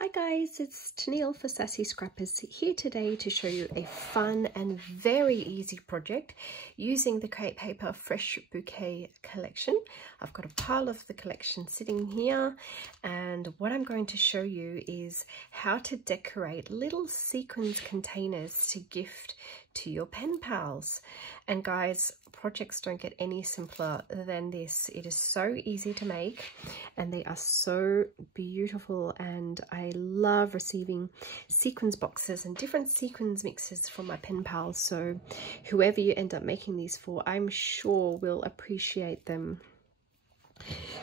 Hi guys, it's Tennille for Sassy Scrappers here today to show you a fun and very easy project using the crepe paper fresh bouquet collection. I've got a pile of the collection sitting here, and what I'm going to show you is how to decorate little sequins containers to gift to your pen pals. And guys, projects don't get any simpler than this. It is so easy to make and they are so beautiful, and I love receiving sequins boxes and different sequins mixes from my pen pals. So whoever you end up making these for, I'm sure will appreciate them.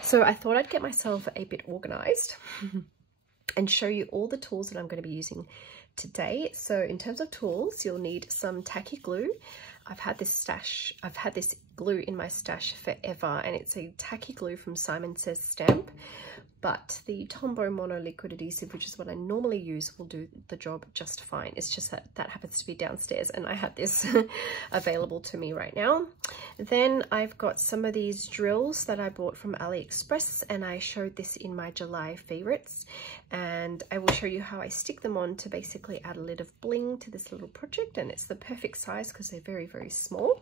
So I thought I'd get myself a bit organized and show you all the tools that I'm going to be using today. So in terms of tools, you'll need some tacky glue. I've had this glue in my stash forever, and it's a tacky glue from Simon Says Stamp, but the Tombow Mono Liquid Adhesive, which is what I normally use, will do the job just fine. It's just that that happens to be downstairs and I had this available to me right now. Then I've got some of these drills that I bought from AliExpress, and I showed this in my July favorites, and I will show you how I stick them on to basically add a little of bling to this little project, and it's the perfect size because they're very, very small.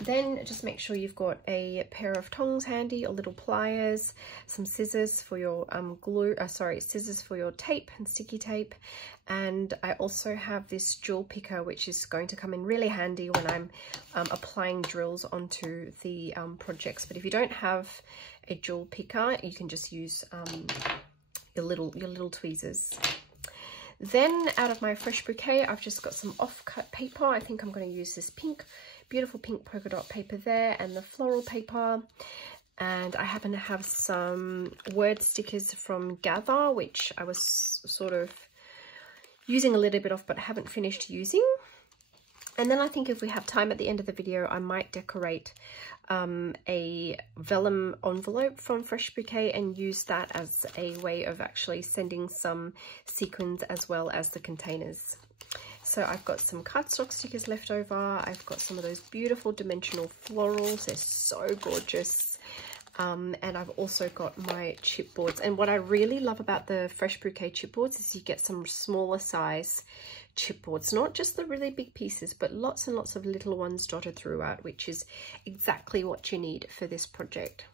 Then just make sure you've got a pair of tongs handy, or little pliers, some scissors for your scissors for your tape and sticky tape. And I also have this jewel picker, which is going to come in really handy when I'm applying drills onto the projects. But if you don't have a jewel picker, you can just use your little tweezers. Then out of my fresh bouquet, I've just got some off-cut paper. I think I'm going to use this beautiful pink polka dot paper there, and the floral paper. And I happen to have some word stickers from Gather, which I was sort of using a little bit of but haven't finished using. And then I think if we have time at the end of the video, I might decorate a vellum envelope from Fresh Bouquet and use that as a way of actually sending some sequins as well as the containers. So I've got some cardstock stickers left over. I've got some of those beautiful dimensional florals. They're so gorgeous. And I've also got my chipboards. And what I really love about the Fresh Bouquet chipboards is you get some smaller size chipboards, not just the really big pieces, but lots and lots of little ones dotted throughout, which is exactly what you need for this project.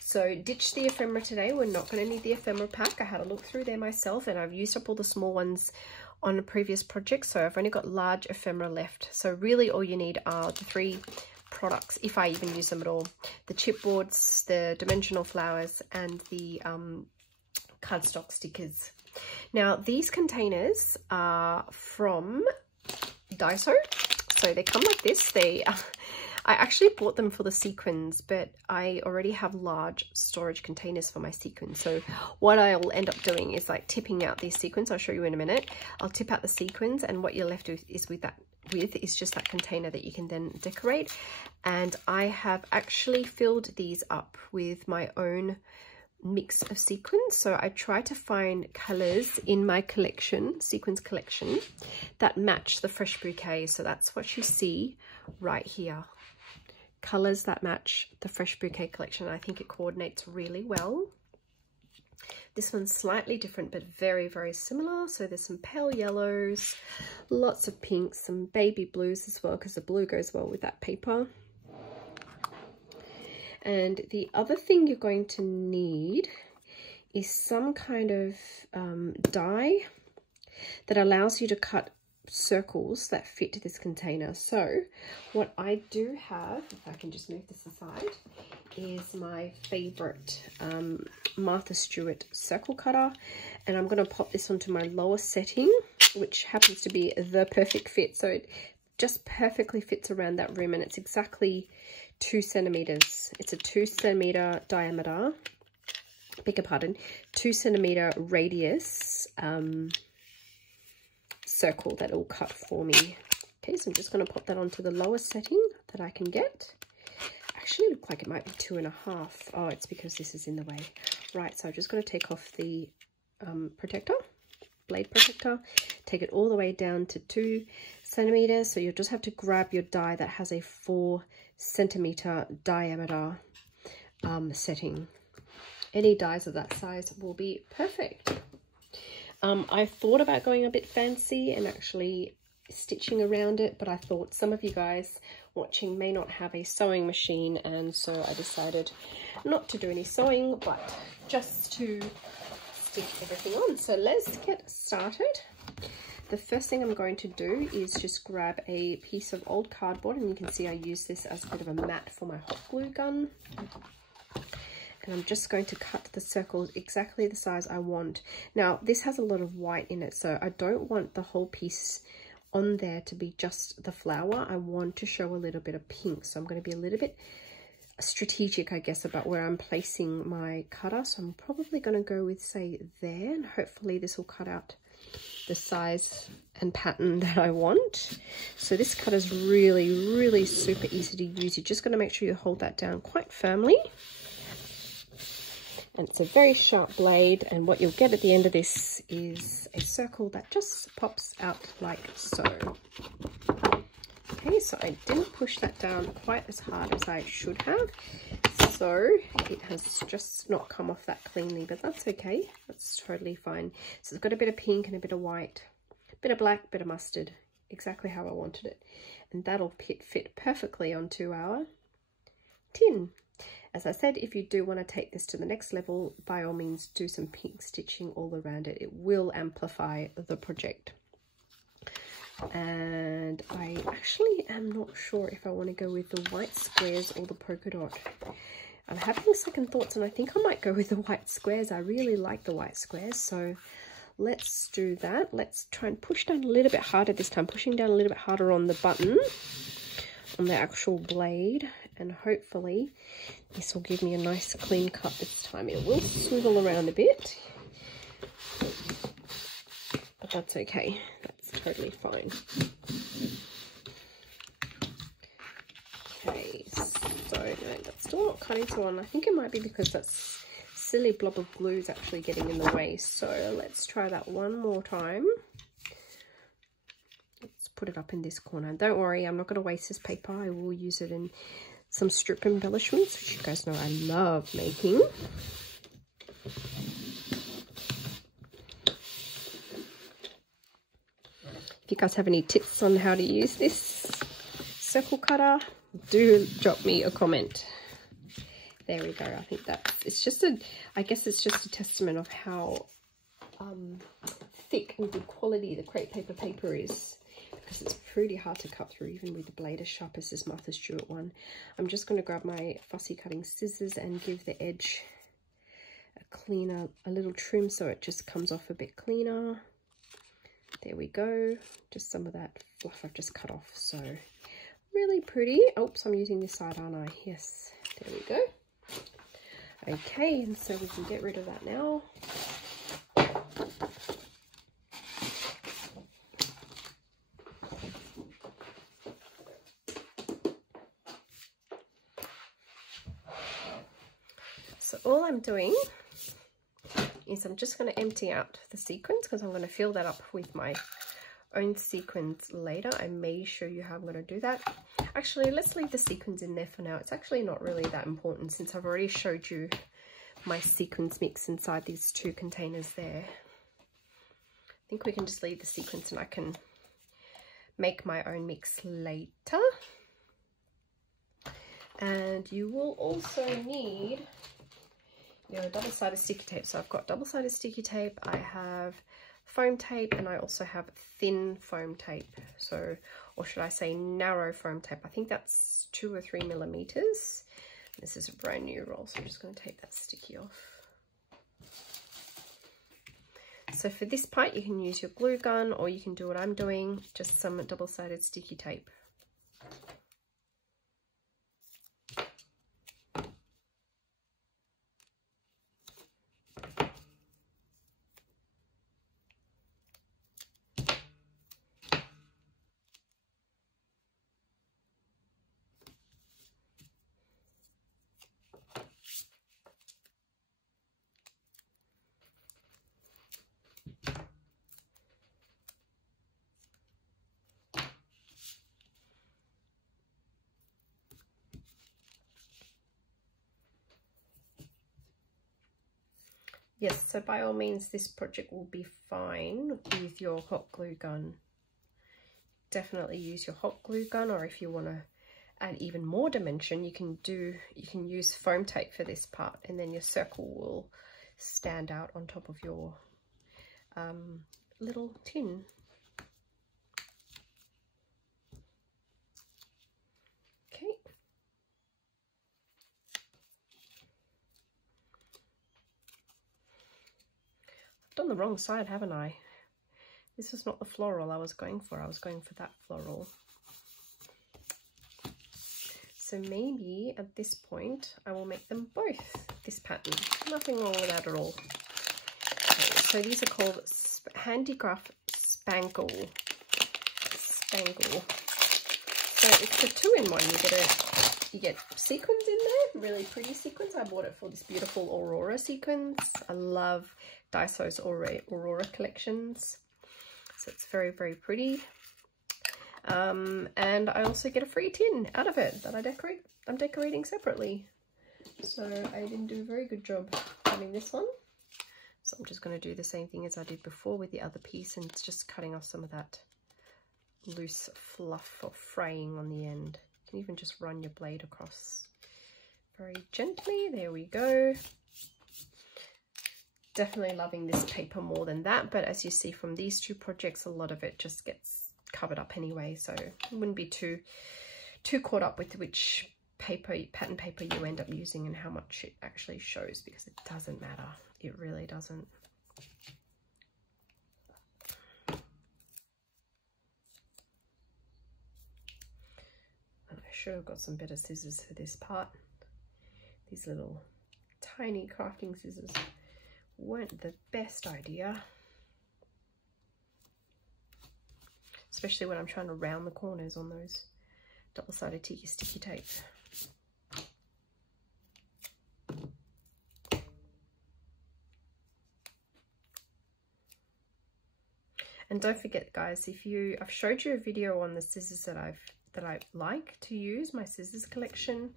So ditch the ephemera today. We're not going to need the ephemera pack. I had a look through there myself, and I've used up all the small ones on a previous project, so I've only got large ephemera left. So really all you need are the three products, if I even use them at all: the chipboards, the dimensional flowers, and the cardstock stickers. Now these containers are from Daiso, so they come like this. I actually bought them for the sequins, but I already have large storage containers for my sequins. So what I'll end up doing is like tipping out these sequins. I'll show you in a minute. I'll tip out the sequins, and what you're left with is just that container that you can then decorate. And I have actually filled these up with my own mix of sequins. So I try to find colors in my collection, sequins collection, that match the Fresh Bouquet. So that's what you see right here. Colors that match the Fresh Bouquet collection. I think it coordinates really well. This one's slightly different but very, very similar. So there's some pale yellows, lots of pinks, some baby blues as well, because the blue goes well with that paper. And the other thing you're going to need is some kind of die that allows you to cut circles that fit this container. So what I do have, if I can just move this aside, is my favorite Martha Stewart circle cutter, and I'm going to pop this onto my lower setting, which happens to be the perfect fit. So it just perfectly fits around that rim, and it's exactly 2 centimeters. It's a 2 centimeter diameter, beg your pardon, 2 centimeter radius circle that will cut for me. Okay, so I'm just going to pop that onto the lowest setting that I can get. Actually look like it might be 2.5. Oh, it's because this is in the way. Right, so I'm just going to take off the blade protector, take it all the way down to 2 centimeters. So you'll just have to grab your die that has a 4 centimeter diameter setting. Any dies of that size will be perfect. I thought about going a bit fancy and actually stitching around it, but I thought some of you guys watching may not have a sewing machine, and so I decided not to do any sewing, but just to stick everything on. So let's get started. The first thing I'm going to do is just grab a piece of old cardboard, and you can see I use this as a bit of a mat for my hot glue gun. And I'm just going to cut the circles exactly the size I want. Now, this has a lot of white in it, so I don't want the whole piece on there to be just the flower. I want to show a little bit of pink, so I'm going to be a little bit strategic, I guess, about where I'm placing my cutter. So I'm probably going to go with, say, there, and hopefully this will cut out the size and pattern that I want. So this cutter is really, really super easy to use. You're just going to make sure you hold that down quite firmly. And it's a very sharp blade, and what you'll get at the end of this is a circle that just pops out like so. Okay, so I didn't push that down quite as hard as I should have, so it has just not come off that cleanly, but that's okay, that's totally fine. So it's got a bit of pink and a bit of white, a bit of black, a bit of mustard, exactly how I wanted it, and that'll fit perfectly onto our tin. As I said, if you do want to take this to the next level, by all means do some pink stitching all around it. It will amplify the project. And I actually am not sure if I want to go with the white squares or the polka dot. I'm having second thoughts, and I think I might go with the white squares. I really like the white squares, so let's do that. Let's try and push down a little bit harder this time, pushing down a little bit harder on the button, on the actual blade, and hopefully this will give me a nice clean cut this time. It will swivel around a bit, but that's okay, that's totally fine. Okay, so no, that's still not cutting so on. I think it might be because that silly blob of glue is actually getting in the way, so let's try that one more time. Let's put it up in this corner. Don't worry, I'm not going to waste this paper. I will use it in some strip embellishments, which you guys know I love making. If you guys have any tips on how to use this circle cutter, do drop me a comment. There we go. I think it's just I guess it's just a testament of how thick and good quality the crepe paper is, because it's pretty hard to cut through even with the blade as sharp as this Martha Stewart one. I'm just going to grab my fussy cutting scissors and give the edge a little trim so it just comes off a bit cleaner. There we go. Just some of that fluff I've just cut off, so really pretty. Oops, I'm using this side, aren't I? Yes, there we go. Okay, and so we can get rid of that now. So all I'm doing is I'm just going to empty out the sequins, because I'm going to fill that up with my own sequins later. I may show you how I'm going to do that. Actually, let's leave the sequins in there for now. It's actually not really that important, since I've already showed you my sequins mix inside these two containers there. I think we can just leave the sequins and I can make my own mix later. And you will also need your double-sided sticky tape. So I've got double-sided sticky tape, I have foam tape, and I also have thin foam tape. So, or should I say narrow foam tape? I think that's 2 or 3 millimeters. This is a brand new roll, so I'm just going to take that sticky off. So for this part, you can use your glue gun, or you can do what I'm doing, just some double-sided sticky tape. yes, so by all means this project will be fine with your hot glue gun. Definitely use your hot glue gun, or if you want to add even more dimension, you can use foam tape for this part, and then your circle will stand out on top of your little tin. Okay. I've done the wrong side, haven't I? This is not the floral I was going for. I was going for that floral. So maybe at this point I will make them both this pattern. Nothing wrong with that at all. Okay, so these are called Handicraft Spangle. So it's a 2-in-1. You get sequins in there, really pretty sequins. I bought it for this beautiful Aurora sequins. I love Daiso's Aurora collections. So it's very, very pretty. And I also get a free tin out of it that I'm decorating separately. So I didn't do a very good job cutting this one. So I'm just going to do the same thing as I did before with the other piece, and it's just cutting off some of that loose fluff or fraying on the end. You can even just run your blade across very gently. There we go. Definitely loving this paper more than that, but as you see from these two projects, a lot of it just gets covered up anyway, so you wouldn't be too caught up with which pattern paper you end up using and how much it actually shows, because it doesn't matter. It really doesn't. And I should have got some better scissors for this part. These little tiny crafting scissors weren't the best idea, especially when I'm trying to round the corners on those double-sided sticky tape. And don't forget, guys, I've showed you a video on the scissors that I like to use, my scissors collection,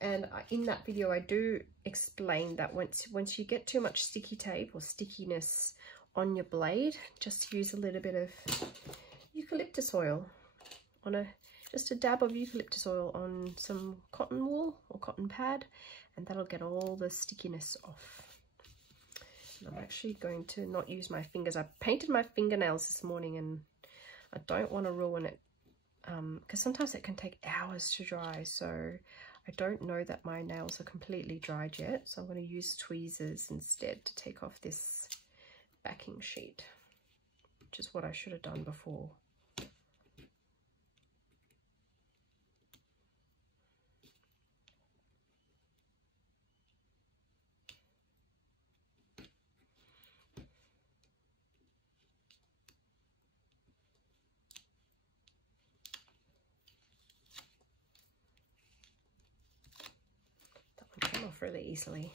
and in that video I do explain that once you get too much sticky tape or stickiness on your blade, just use a little bit of eucalyptus oil on just a dab of eucalyptus oil on some cotton wool or cotton pad, and that'll get all the stickiness off. And I'm actually going to not use my fingers. I painted my fingernails this morning and I don't want to ruin it, because sometimes it can take hours to dry, so I don't know that my nails are completely dried yet, so I'm going to use tweezers instead to take off this backing sheet, which is what I should have done before. Off really easily.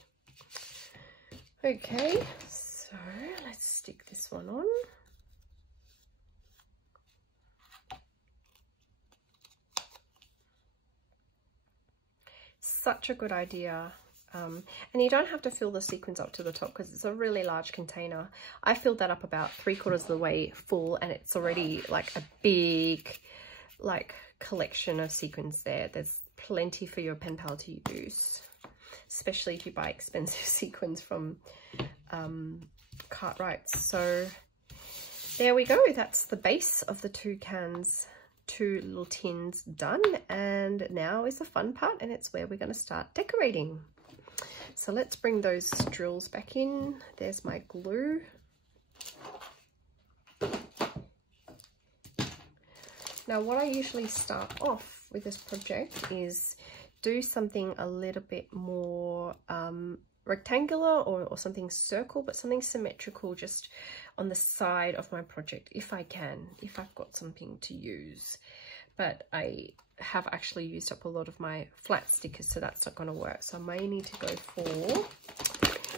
Okay, so let's stick this one on. Such a good idea. And you don't have to fill the sequins up to the top because it's a really large container. I filled that up about 3/4 of the way full, and it's already like a big collection of sequins there. There's plenty for your pen pal to use, especially if you buy expensive sequins from Cartwrights. So there we go. That's the base of the two little tins done, and now is the fun part, and it's where we're going to start decorating. So let's bring those drills back in. There's my glue. Now what I usually start off with this project is do something a little bit more rectangular or something circle, but something symmetrical just on the side of my project if I can, if I've got something to use. But I have actually used up a lot of my flat stickers, so that's not going to work. So I may need to go for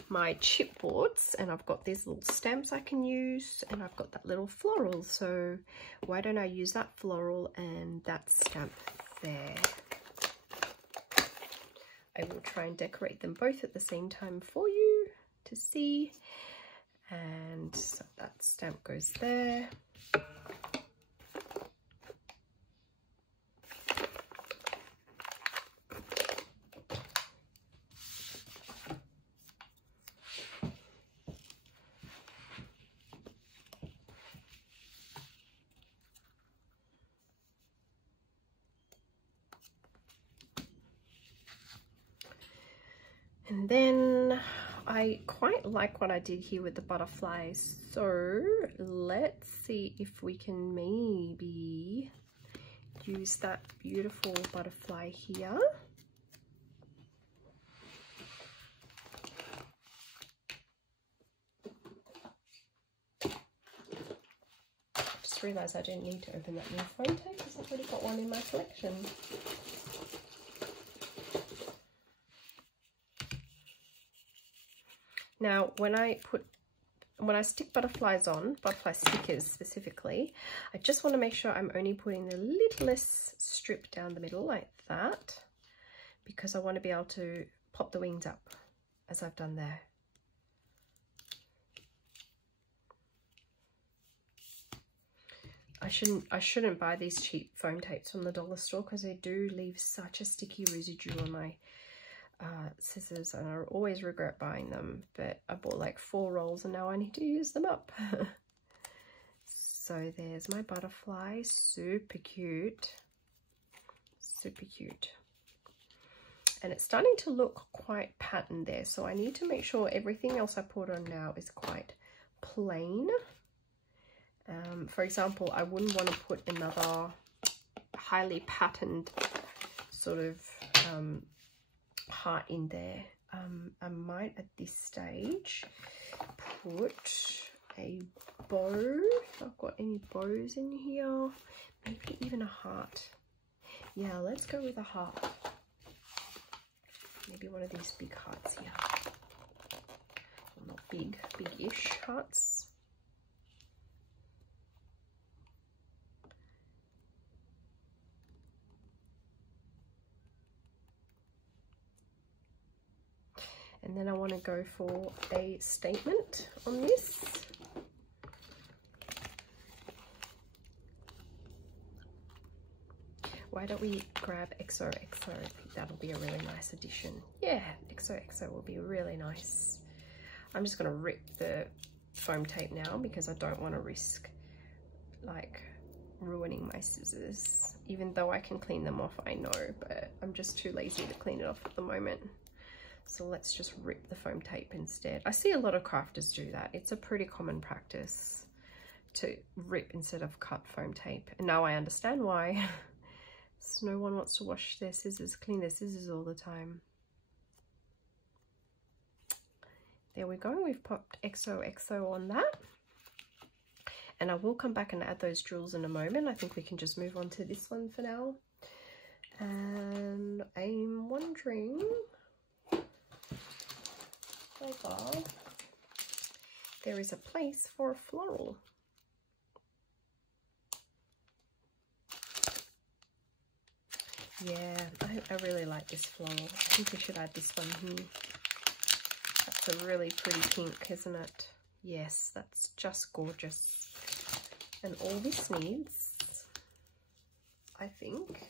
my chipboards, and I've got these little stamps I can use, and I've got that little floral. So why don't I use that floral and that stamp there? I will try and decorate them both at the same time for you to see. And so that stamp goes there. And then I quite like what I did here with the butterflies. So let's see if we can maybe use that beautiful butterfly here. I just realised I didn't need to open that new foam tape because I've already got one in my collection. Now, when I stick butterflies on, butterfly stickers specifically, I just want to make sure I'm only putting the littlest strip down the middle like that, because I want to be able to pop the wings up as I've done there. I shouldn't buy these cheap foam tapes from the dollar store because they do leave such a sticky residue on my scissors, and I always regret buying them, but I bought like 4 rolls and now I need to use them up. So there's my butterfly, super cute, super cute. And it's starting to look quite patterned there, so I need to make sure everything else I put on now is quite plain. For example, I wouldn't want to put another highly patterned sort of heart in there. I might at this stage put a bow, if I've got any bows in here, maybe even a heart. Yeah, let's go with a heart. Maybe one of these big hearts here. Well, not big, big-ish hearts. And then I want to go for a statement on this. Why don't we grab XOXO? I think that'll be a really nice addition. Yeah, XOXO will be really nice. I'm just going to rip the foam tape now because I don't want to risk like ruining my scissors. Even though I can clean them off, I know, but I'm just too lazy to clean it off at the moment. So let's just rip the foam tape instead. I see a lot of crafters do that. It's a pretty common practice to rip instead of cut foam tape. And now I understand why. So no one wants to wash their scissors, clean their scissors all the time. There we go. We've popped XOXO on that. And I will come back and add those drills in a moment. I think we can just move on to this one for now. And I'm wondering whether there is a place for a floral. Yeah, I really like this floral. I think we should add this one here. That's a really pretty pink, isn't it? Yes, that's just gorgeous. And all this needs, I think,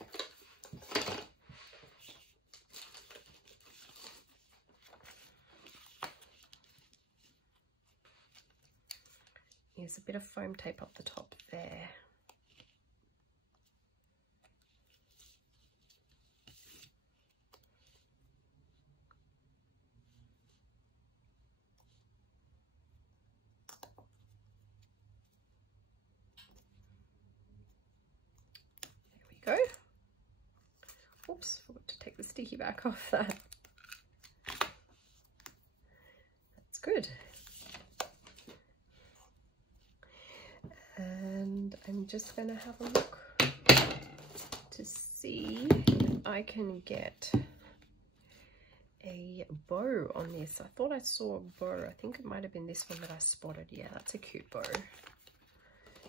is a bit of foam tape up the top there. There we go. Oops, forgot to take the sticky back off that. That's good. And I'm just going to have a look to see if I can get a bow on this. I thought I saw a bow. I think it might have been this one that I spotted. Yeah, that's a cute bow.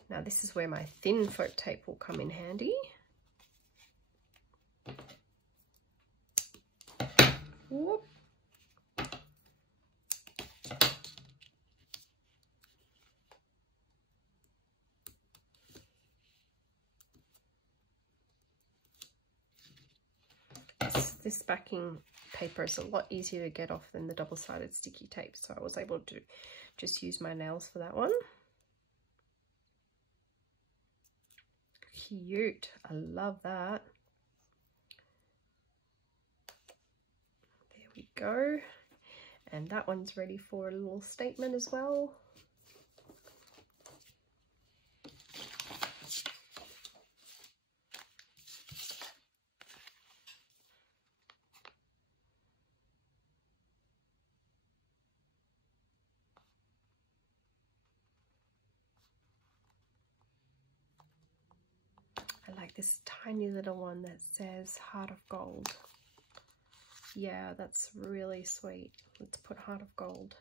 Now this is where my thin foam tape will come in handy. Whoop. this backing paper is a lot easier to get off than the double-sided sticky tape, so I was able to just use my nails for that one. Cute, I love that. There we go, and that one's ready for a little statement as well. I like this tiny little one that says Heart of Gold. Yeah, that's really sweet. Let's put Heart of Gold.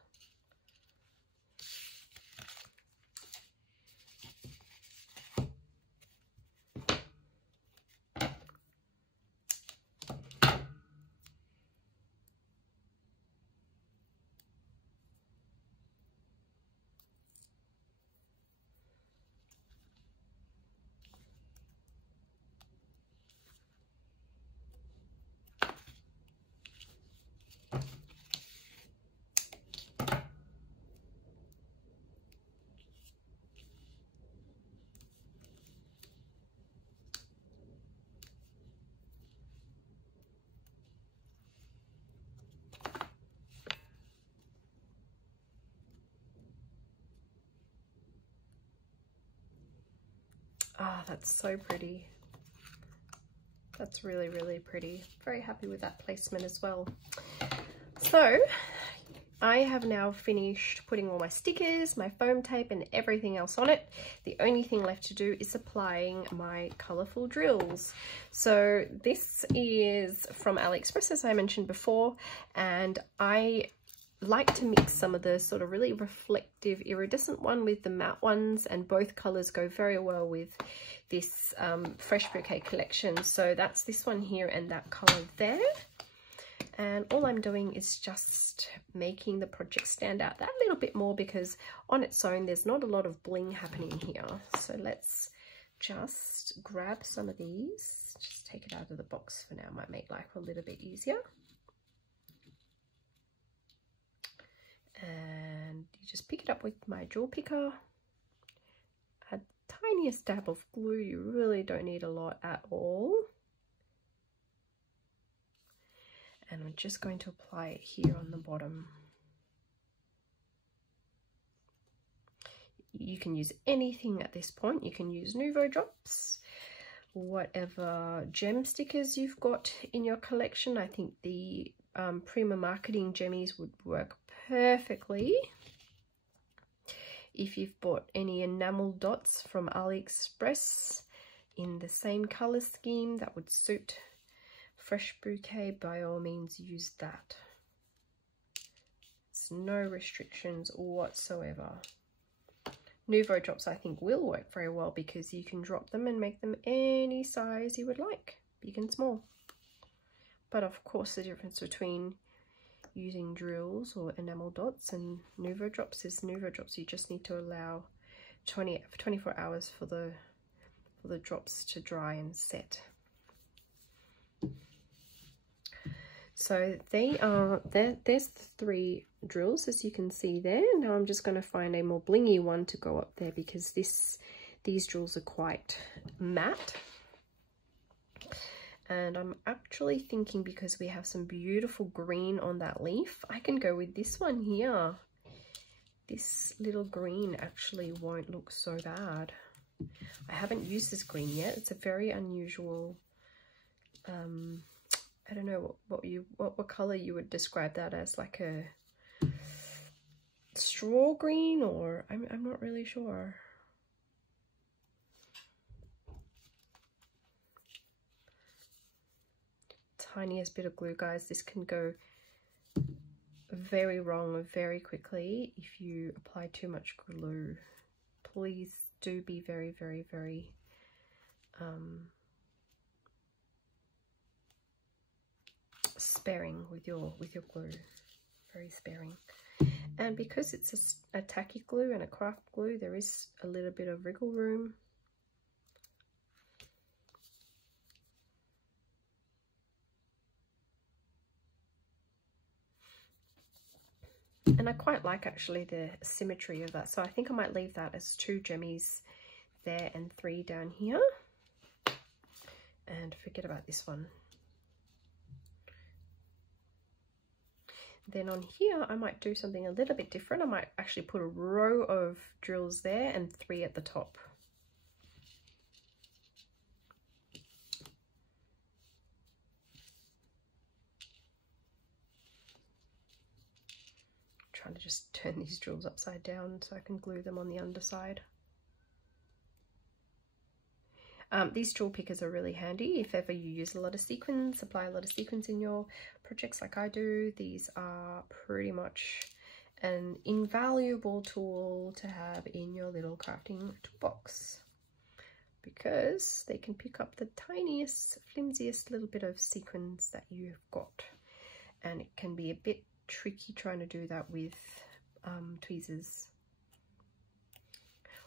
Ah, that's so pretty. That's really, really pretty. Very happy with that placement as well. So I have now finished putting all my stickers, my foam tape and everything else on it. The only thing left to do is applying my colourful drills. So this is from AliExpress, as I mentioned before, and I like to mix some of the sort of really reflective iridescent one with the matte ones, and both colors go very well with this Fresh Bouquet collection. So that's this one here and that color there, and all I'm doing is just making the project stand out that little bit more, because on its own there's not a lot of bling happening here. So let's just grab some of these, just take it out of the box for now, might make life a little bit easier. And you just pick it up with my jewel picker. A tiniest dab of glue, you really don't need a lot at all. And I'm just going to apply it here on the bottom. You can use anything at this point. You can use Nouveau drops, whatever gem stickers you've got in your collection. I think the Prima Marketing Gemmies would work perfectly. If you've bought any enamel dots from AliExpress in the same color scheme that would suit Fresh Bouquet, by all means use that. There's no restrictions whatsoever. Nouveau drops I think will work very well, because you can drop them and make them any size you would like, big and small. But of course the difference between using drills or enamel dots and Nouveau drops is Nouveau drops you just need to allow 24 hours for the drops to dry and set. So there's the 3 drills, as you can see there. Now I'm just going to find a more blingy one to go up there, because these drills are quite matte. And I'm actually thinking, because we have some beautiful green on that leaf, I can go with this one here. This little green actually won't look so bad. I haven't used this green yet. It's a very unusual, I don't know what color you would describe that as, like a straw green, or I'm not really sure. Tiniest bit of glue, guys. This can go very wrong very quickly if you apply too much glue. Please do be very, very, very sparing with your glue, very sparing. And because it's a tacky glue and a craft glue, there is a little bit of wriggle room. And I quite like actually the symmetry of that, so I think I might leave that as 2 gemmies there and 3 down here, and forget about this one. Then on here I might do something a little bit different. I might actually put a row of drills there and 3 at the top. Trying to just turn these drills upside down so I can glue them on the underside. These drill pickers are really handy if ever you use a lot of sequins, apply a lot of sequins in your projects like I do. These are pretty much an invaluable tool to have in your little crafting toolbox, because they can pick up the tiniest, flimsiest little bit of sequins that you've got, and it can be a bit tricky trying to do that with tweezers.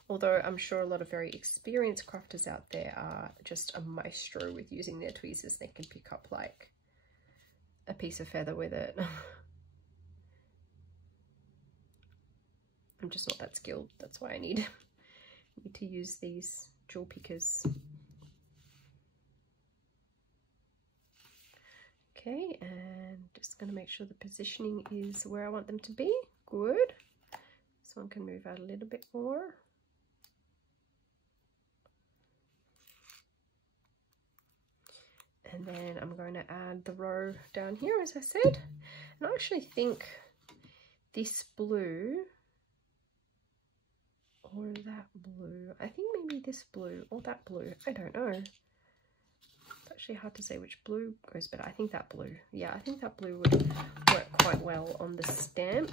Although I'm sure a lot of very experienced crafters out there are just a maestro with using their tweezers. They can pick up like a piece of feather with it. I'm just not that skilled. That's why I need to use these jewel pickers. Okay, and just going to make sure the positioning is where I want them to be. Good. This one can move out a little bit more. And then I'm going to add the row down here, as I said. And I actually think this blue or that blue, I think maybe this blue or that blue, I don't know. It's actually hard to say which blue goes better. I think that blue. Yeah, I think that blue would work quite well on the stamp.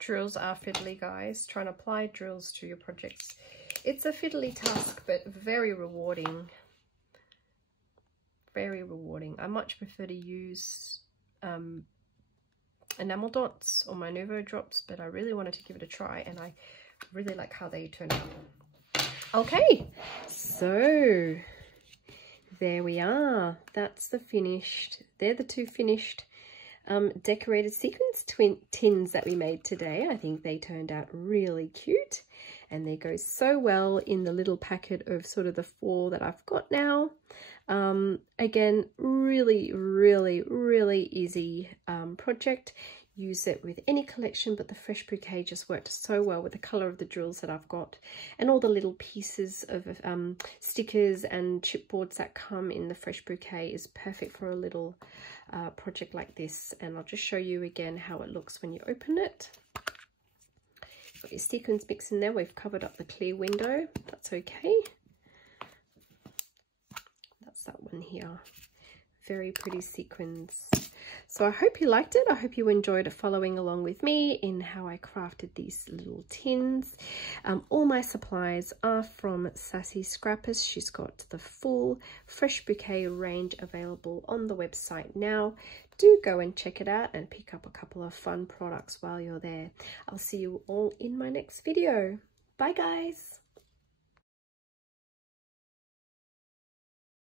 Drills are fiddly, guys. Trying to apply drills to your projects. It's a fiddly task, but very rewarding. Very rewarding. I much prefer to use enamel dots or my Nuvo drops, but I really wanted to give it a try, and I really like how they turn out. Okay, so there we are. That's the finished. They're the 2 finished decorated sequins tins that we made today. I think they turned out really cute, and they go so well in the little packet of sort of the 4 that I've got now. Again, really easy project. Use it with any collection, but the fresh bouquet just worked so well with the color of the drills that I've got, and all the little pieces of stickers and chipboards that come in the fresh bouquet is perfect for a little project like this. And I'll just show you again how it looks when you open it. Got your sequins mix in there. We've covered up the clear window. That's okay. That's that one here. very pretty sequins. So I hope you liked it. I hope you enjoyed following along with me in how I crafted these little tins. All my supplies are from Sassy Scrappers. She's got the full Fresh Bouquet range available on the website now. Do go and check it out and pick up a couple of fun products while you're there. I'll see you all in my next video. Bye guys.